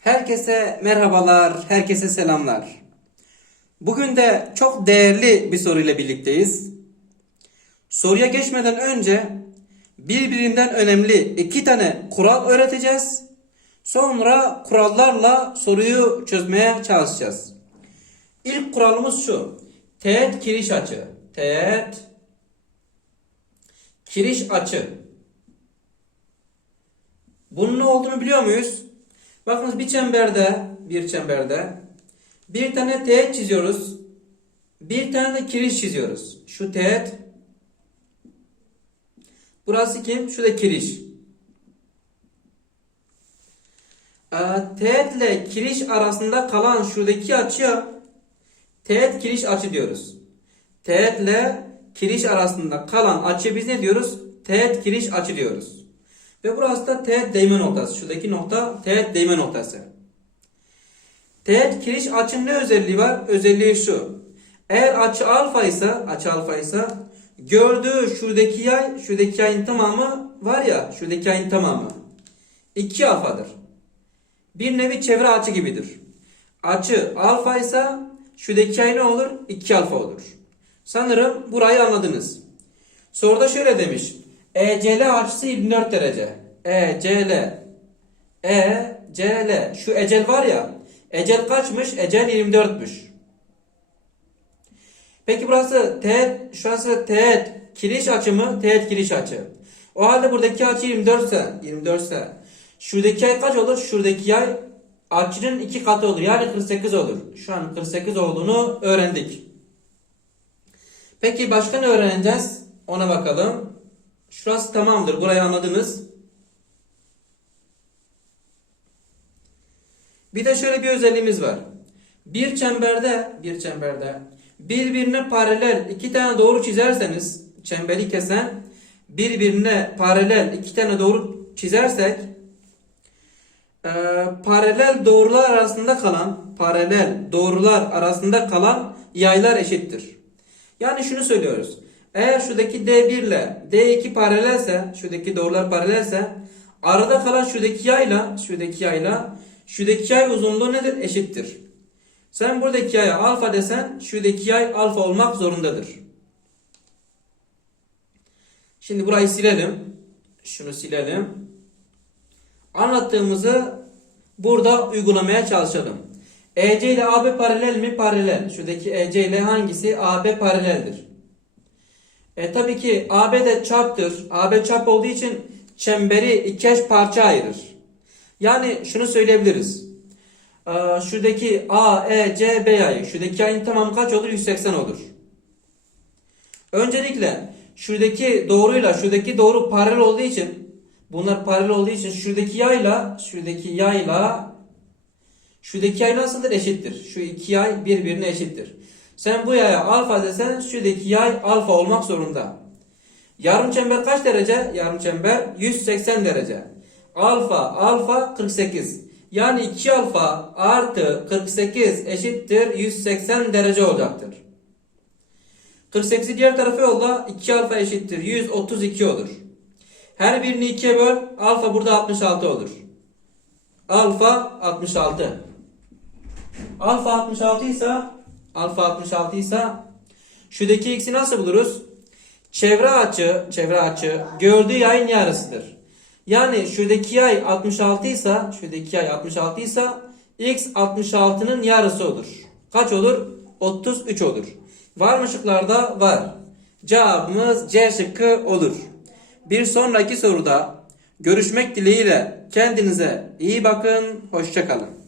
Herkese merhabalar, herkese selamlar. Bugün de çok değerli bir soruyla birlikteyiz. Soruya geçmeden önce birbirinden önemli iki tane kural öğreteceğiz. Sonra kurallarla soruyu çözmeye çalışacağız. İlk kuralımız şu. Teğet kiriş açı. Teğet kiriş açı. Bunun ne olduğunu biliyor muyuz? Bakınız bir çemberde, bir çemberde bir tane teğet çiziyoruz. Bir tane de kiriş çiziyoruz. Şu teğet Burası kim? Şu da kiriş. Ee, teğetle kiriş arasında kalan şuradaki açıya teğet kiriş açı diyoruz. Teğetle kiriş arasında kalan açı biz ne diyoruz? Teğet kiriş açı diyoruz. Ve burası da teğet değme noktası. Şuradaki nokta teğet değme noktası. Teğet kiriş açının ne özelliği var? Özelliği şu. Eğer açı alfa ise, açı alfa ise gördüğü şuradaki yay, şuradaki yayın tamamı var ya, şuradaki yayın tamamı 2 alfadır. Bir nevi çevre açı gibidir. Açı alfa ise şuradaki yay ne olur? 2 alfa olur. Sanırım burayı anladınız. Soruda şöyle demiş. ECL açısı 24 derece. ECL ECL şu ecel var ya ecel kaçmış? Ecel 24'müş. Peki burası teğet, şurası teğet kiriş açı mı? Teğet kiriş açı. O halde buradaki açı 24 ise, 24 ise şuradaki yay kaç olur? Şuradaki yay açının iki katı olur. Yani 48 olur. Şu an 48 olduğunu öğrendik. Peki başka ne öğreneceğiz? Ona bakalım. Şurası tamamdır. Burayı anladınız. Bir de şöyle bir özelliğimiz var. Bir çemberde, bir çemberde birbirine paralel iki tane doğru çizerseniz, çemberi kesen birbirine paralel iki tane doğru çizersek e, paralel doğrular arasında kalan paralel doğrular arasında kalan yaylar eşittir. Yani şunu söylüyoruz. Eğer şuradaki D1 ile D2 paralelse, şuradaki doğrular paralelse arada kalan şuradaki yayla, şuradaki yayla şuradaki yay uzunluğu nedir? Eşittir. Sen buradaki yaya alfa desen şuradaki yay alfa olmak zorundadır. Şimdi burayı silelim. Şunu silelim. Anlattığımızı burada uygulamaya çalışalım. EC ile AB paralel mi? Paralel. Şuradaki EC ile hangisi? AB paraleldir. E tabii ki AB de çaptır. AB çap olduğu için çemberi iki eş parça ayırır. Yani şunu söyleyebiliriz. Ee, şuradaki A, E, C, B yayı. Şuradaki yayın tamamı kaç olur? 180 olur. Öncelikle şuradaki doğruyla şuradaki doğru paralel olduğu için bunlar paralel olduğu için şuradaki yayla şuradaki yayla şuradaki yay nasıldır? Eşittir. Şu iki yay birbirine eşittir. Sen bu yaya alfa desen şuradaki yay alfa olmak zorunda. Yarım çember kaç derece? Yarım çember 180 derece. Alfa alfa 48. Yani 2 alfa artı 48 eşittir 180 derece olacaktır. 48'i diğer tarafa yolla 2 alfa eşittir 132 olur. Her birini 2'ye böl alfa burada 66 olur. Alfa 66. Alfa 66 ise alfa 66 ise şuradaki x'i nasıl buluruz? Çevre açı, çevre açı gördüğü yayın yarısıdır. Yani şuradaki yay 66 ise, şuradaki yay 66 ise x 66'nın yarısı olur. Kaç olur? 33 olur. Var mı şıklarda? Var. Cevabımız C şıkkı olur. Bir sonraki soruda görüşmek dileğiyle kendinize iyi bakın, hoşçakalın.